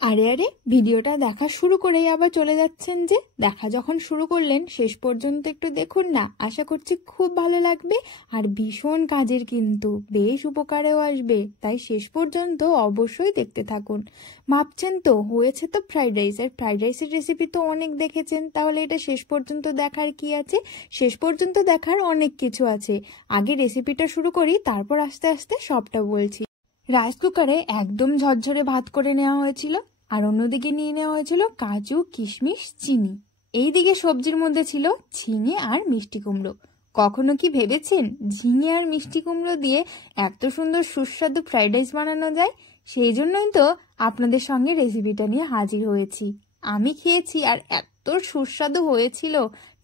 আরে আরে ভিডিওটা দেখা শুরু করেই আবার চলে যাচ্ছেন যে? দেখা যখন শুরু করলেন শেষ পর্যন্ত একটু দেখুন না, আশা করছি খুব ভালো লাগবে আর ভীষণ কাজের, কিন্তু বেশ উপকারেও আসবে, তাই শেষ পর্যন্ত অবশ্যই দেখতে থাকুন। ভাবছেন তো হয়েছে তো ফ্রাইড রাইস, আর ফ্রাইড রাইসের রেসিপি তো অনেক দেখেছেন, তাহলে এটা শেষ পর্যন্ত দেখার কি আছে? শেষ পর্যন্ত দেখার অনেক কিছু আছে। আগে রেসিপিটা শুরু করি, তারপর আস্তে আস্তে সবটা বলছি। রাইস কুকারে একদম ঝরঝরে ভাত করে নেওয়া হয়েছিল, আর অন্যদিকে নিয়ে নেওয়া হয়েছিল কাজু, কিশমিশ, চিনি। এইদিকে সবজির মধ্যে ছিল ঝিঙে আর মিষ্টি কুমড়ো। কখনো কি ভেবেছেন ঝিঙে আর মিষ্টি কুমড়ো দিয়ে এত সুন্দর সুস্বাদু ফ্রাইড রাইস বানানো যায়? সেই জন্যই তো আপনাদের সঙ্গে রেসিপিটা নিয়ে হাজির হয়েছি। আমি খেয়েছি আর এত সুস্বাদু হয়েছিল,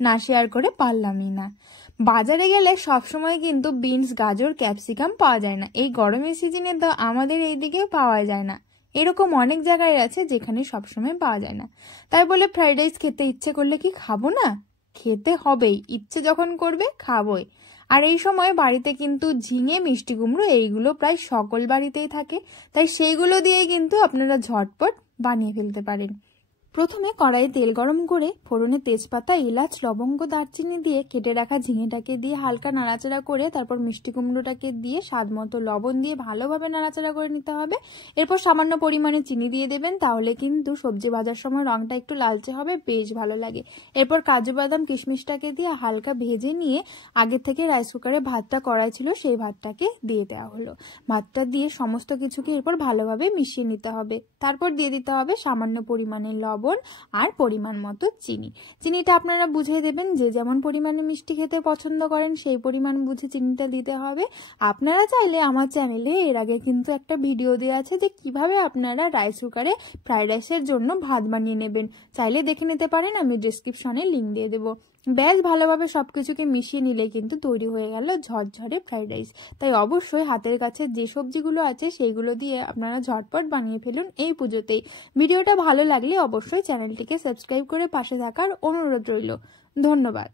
না শেয়ার করে পারলামই না। বাজারে গেলে সবসময় কিন্তু বিনস, গাজর, ক্যাপসিকাম পাওয়া যায় না। এই গরমের সিজনে তো আমাদের এইদিকেও পাওয়া যায় না। এরকম অনেক জায়গায় আছে যেখানে সবসময় পাওয়া যায় না। তাই বলে ফ্রাইড রাইস খেতে ইচ্ছে করলে কি খাবো না? খেতে হবেই, ইচ্ছে যখন করবে খাবোই। আর এই সময় বাড়িতে কিন্তু ঝিঙে, মিষ্টি কুমড়ো এইগুলো প্রায় সকল বাড়িতেই থাকে, তাই সেইগুলো দিয়েই কিন্তু আপনারা ঝটপট বানিয়ে ফেলতে পারেন। প্রথমে কড়াইয়ে তেল গরম করে ফোড়নে তেজপাতা, এলাচ, লবঙ্গ, দারচিনি দিয়ে কেটে রাখা ঝিঙেটাকে দিয়ে হালকা নাড়াচাড়া করে তারপর মিষ্টি কুমড়োটাকে দিয়ে স্বাদ মতো লবণ দিয়ে ভালোভাবে নাড়াচাড়া করে নিতে হবে। এরপর সামান্য পরিমাণে চিনি দিয়ে দেবেন, তাহলে কিন্তু সবজি ভাজার সময় রংটা একটু লালচে হবে, বেশ ভালো লাগে। এরপর কাজু বাদাম, কিশমিশটাকে দিয়ে হালকা ভেজে নিয়ে আগে থেকে রাইস কুকারে ভাতটা কড়াই ছিল সেই ভাতটাকে দিয়ে দেওয়া হলো। ভাতটা দিয়ে সমস্ত কিছুকে এরপর ভালোভাবে মিশিয়ে নিতে হবে। তারপর দিয়ে দিতে হবে সামান্য পরিমাণে লবণ আর পরিমাণ মতো চিনি। চিনিটা আপনারা বুঝে দেবেন, যে যেমন পরিমাণে মিষ্টি খেতে পছন্দ করেন সেই পরিমাণ বুঝে চিনিটা দিতে হবে। আপনারা চাইলে আমার চ্যানেলে এর আগে কিন্তু একটা ভিডিও দেওয়া আছে যে কিভাবে আপনারা রাইস কুকারে ফ্রাইড রাইসের জন্য ভাত বানিয়ে নেবেন, চাইলে দেখে নিতে পারেন, আমি ডেসক্রিপশনে লিঙ্ক দিয়ে দেবো। বেশ ভালোভাবে সবকিছুকে মিশিয়ে নিলে কিন্তু তৈরি হয়ে গেল ঝরঝরে ফ্রাইড রাইস। তাই অবশ্যই হাতের কাছে যে সবজিগুলো আছে সেইগুলো দিয়ে আপনারা ঝটপট বানিয়ে ফেলুন এই পুজোতেই। ভিডিওটা ভালো লাগলে অবশ্যই চ্যানেলটিকে সাবস্ক্রাইব করে পাশে থাকার অনুরোধ রইল। ধন্যবাদ।